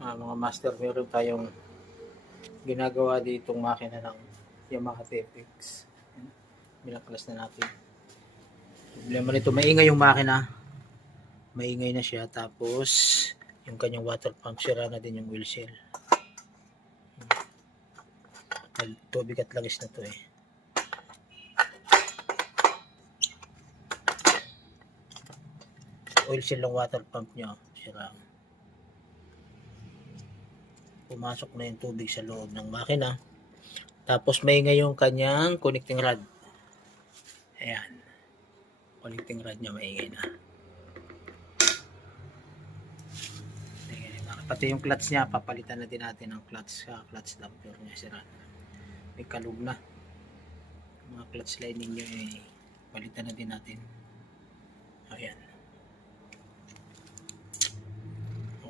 Mga master, meron tayong ginagawa ditong makina ng Yamaha TFX. Binaklas na natin. Problema nito, maingay yung makina. Maingay na siya. Tapos, yung kanyang water pump, sira na din yung wheel seal. Tubig at langis na to eh. Oil seal ng water pump nyo, sira. Pumasok na yung tubig sa loob ng makina. Tapos maingay yung kanyang connecting rod. Ayan. Connecting rod niya maingay na. Pati yung clutch niya, papalitan na din natin ang clutch damper niya, sira. May kalug na. Mga clutch lining niya, palitan na din natin. Ayan.